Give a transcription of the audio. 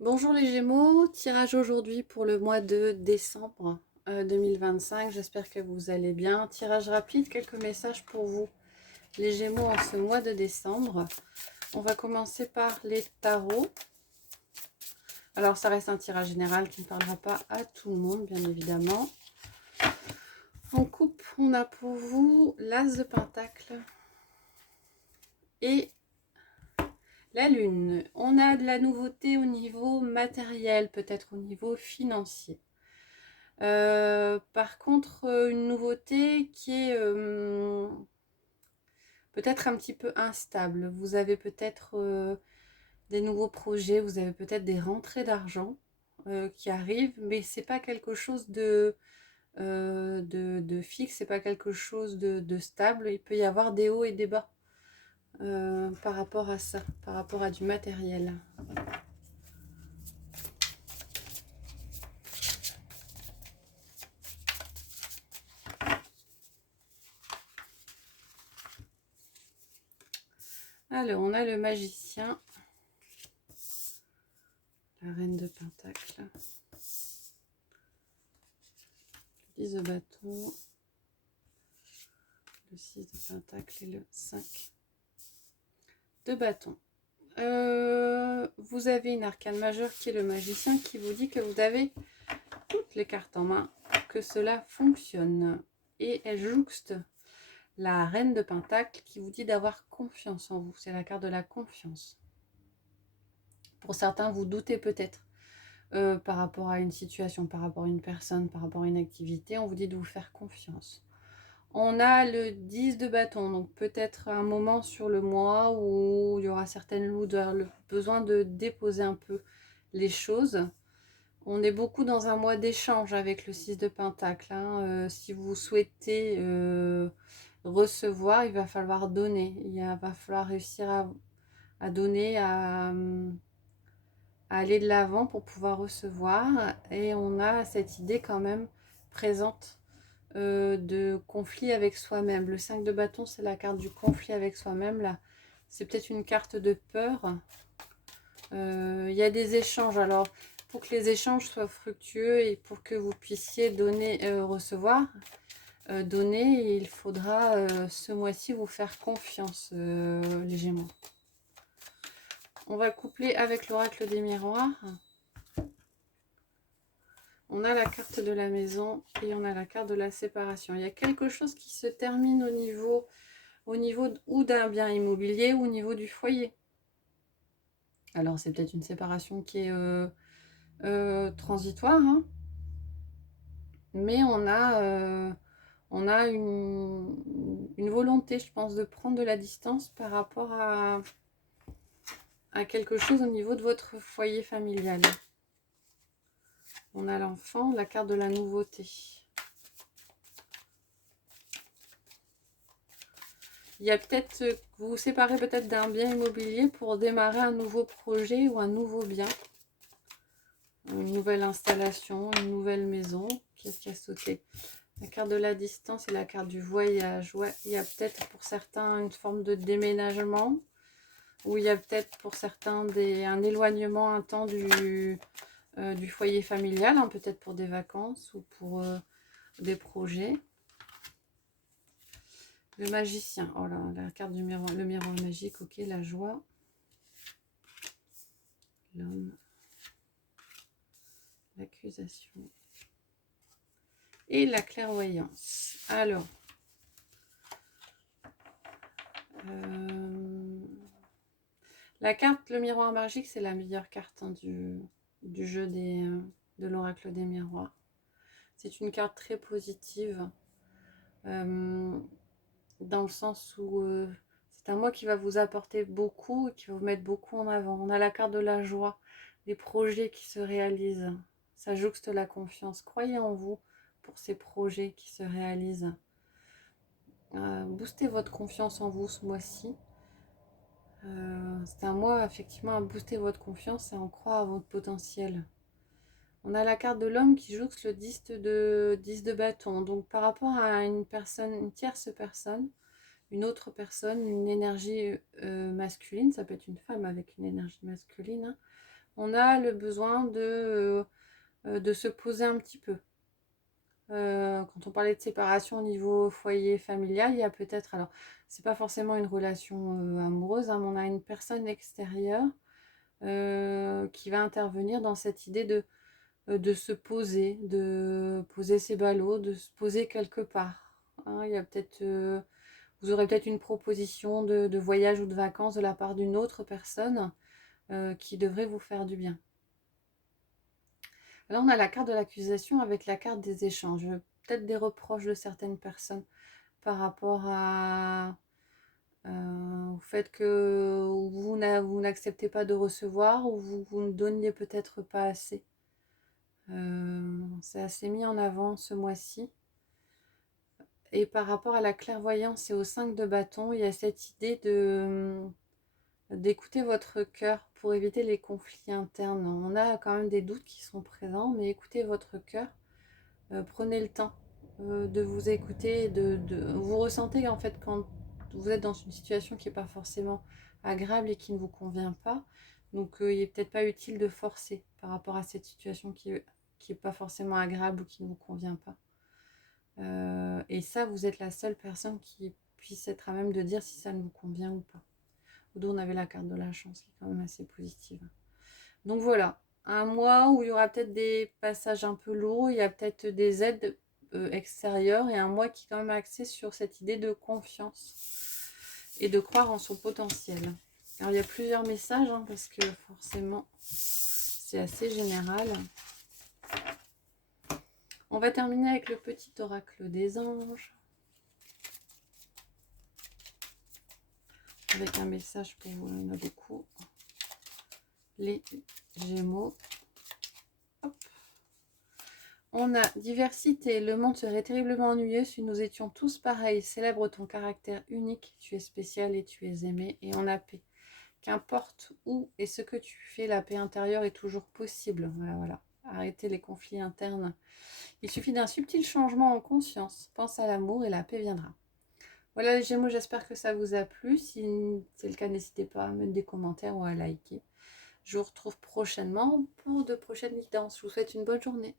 Bonjour les Gémeaux, tirage aujourd'hui pour le mois de décembre 2025. J'espère que vous allez bien. Tirage rapide, quelques messages pour vous les Gémeaux en ce mois de décembre. On va commencer par les tarots. Alors ça reste un tirage général qui ne parlera pas à tout le monde, bien évidemment. En coupe, on a pour vous l'As de Pentacle et la Lune. On a de la nouveauté au niveau matériel, peut-être au niveau financier. Par contre, une nouveauté qui est peut-être un petit peu instable. Vous avez peut-être des nouveaux projets, vous avez peut-être des rentrées d'argent qui arrivent, mais c'est pas quelque chose de fixe, c'est pas quelque chose de stable. Il peut y avoir des hauts et des bas par rapport à ça, par rapport à du matériel. Alors, on a le magicien, la reine de Pentacle, le 10 de bâton, le 6 de Pentacle et le 5 de bâton. Vous avez une arcane majeure qui est le magicien qui vous dit que vous avez toutes les cartes en main, que cela fonctionne. Et elle jouxte la reine de Pentacle qui vous dit d'avoir confiance en vous. C'est la carte de la confiance. Pour certains, vous doutez peut-être par rapport à une situation, par rapport à une personne, par rapport à une activité. On vous dit de vous faire confiance. On a le 10 de bâton, donc peut-être un moment sur le mois où il y aura certaines lourdeurs, le besoin de déposer un peu les choses. On est beaucoup dans un mois d'échange avec le 6 de Pentacle. Si vous souhaitez recevoir, il va falloir donner. Va falloir réussir à donner, à aller de l'avant pour pouvoir recevoir. Et on a cette idée quand même présente de conflit avec soi-même. Le 5 de bâton, c'est la carte du conflit avec soi-même. Là, c'est peut-être une carte de peur. Il y a des échanges. Alors, pour que les échanges soient fructueux et pour que vous puissiez donner, recevoir, donner, il faudra ce mois-ci vous faire confiance, les Gémeaux. On va coupler avec l'oracle des miroirs. On a la carte de la maison et on a la carte de la séparation. Il y a quelque chose qui se termine au niveau ou d'un bien immobilier ou au niveau du foyer. Alors c'est peut-être une séparation qui est transitoire, hein, mais on a une volonté, je pense, de prendre de la distance par rapport à quelque chose au niveau de votre foyer familial. On a l'enfant, la carte de la nouveauté. Il y a peut-être, vous vous séparez peut-être d'un bien immobilier pour démarrer un nouveau projet ou un nouveau bien. Une nouvelle installation, une nouvelle maison. Qu'est-ce qui a sauté? La carte de la distance et la carte du voyage. Ouais, il y a peut-être pour certains une forme de déménagement. Ou il y a peut-être pour certains un éloignement un temps du foyer familial. Hein, peut-être pour des vacances ou pour des projets. Le magicien. Oh là, la carte du miroir, le miroir magique. Ok, la joie. L'homme. L'accusation. Et la clairvoyance. Alors. La carte, le miroir magique, c'est la meilleure carte hein, du jeu de l'oracle des miroirs. C'est une carte très positive. Dans le sens où c'est un mois qui va vous apporter beaucoup et qui va vous mettre beaucoup en avant. On a la carte de la joie, les projets qui se réalisent. Ça jouxte la confiance. Croyez en vous pour ces projets qui se réalisent. Boostez votre confiance en vous ce mois-ci. C'est un mois effectivement à booster votre confiance et à en croire à votre potentiel. On a la carte de l'homme qui jouxte le 10 de bâton. Donc par rapport à une personne, une tierce personne, une autre personne, une énergie masculine, ça peut être une femme avec une énergie masculine. Hein. on a le besoin de se poser un petit peu. Quand on parlait de séparation au niveau foyer familial, il y a peut-être, alors c'est pas forcément une relation amoureuse, hein, mais on a une personne extérieure qui va intervenir dans cette idée de se poser, de poser ses ballots, de se poser quelque part. Hein. Il y a peut-être, vous aurez peut-être une proposition de voyage ou de vacances de la part d'une autre personne qui devrait vous faire du bien. Là, on a la carte de l'accusation avec la carte des échanges. Peut-être des reproches de certaines personnes par rapport au fait que vous n'acceptez pas de recevoir ou vous ne donniez peut-être pas assez. C'est assez mis en avant ce mois-ci. Et par rapport à la clairvoyance et au 5 de bâton, il y a cette idée d'écouter votre cœur pour éviter les conflits internes. On a quand même des doutes qui sont présents, mais écoutez votre cœur. Prenez le temps de vous écouter. Vous ressentez en fait quand vous êtes dans une situation qui n'est pas forcément agréable et qui ne vous convient pas. Donc il n'est peut-être pas utile de forcer par rapport à cette situation qui n'est pas forcément agréable ou qui ne vous convient pas. Et ça, vous êtes la seule personne qui puisse être à même de dire si ça ne vous convient ou pas. D'où on avait la carte de la chance qui est quand même assez positive. Donc voilà, un mois où il y aura peut-être des passages un peu lourds, il y a peut-être des aides extérieures et un mois qui est quand même axé sur cette idée de confiance et de croire en son potentiel. Alors il y a plusieurs messages hein, parce que forcément c'est assez général. On va terminer avec le petit oracle des anges. Avec un message pour vous, il y en a beaucoup. Les Gémeaux. Hop. On a diversité. Le monde serait terriblement ennuyeux si nous étions tous pareils. Célèbre ton caractère unique. Tu es spécial et tu es aimé. Et on a paix. Qu'importe où et ce que tu fais, la paix intérieure est toujours possible. Voilà, voilà. Arrêtez les conflits internes. Il suffit d'un subtil changement en conscience. Pense à l'amour et la paix viendra. Voilà les Gémeaux, j'espère que ça vous a plu. Si c'est le cas, n'hésitez pas à mettre des commentaires ou à liker. Je vous retrouve prochainement pour de prochaines guidances. Je vous souhaite une bonne journée.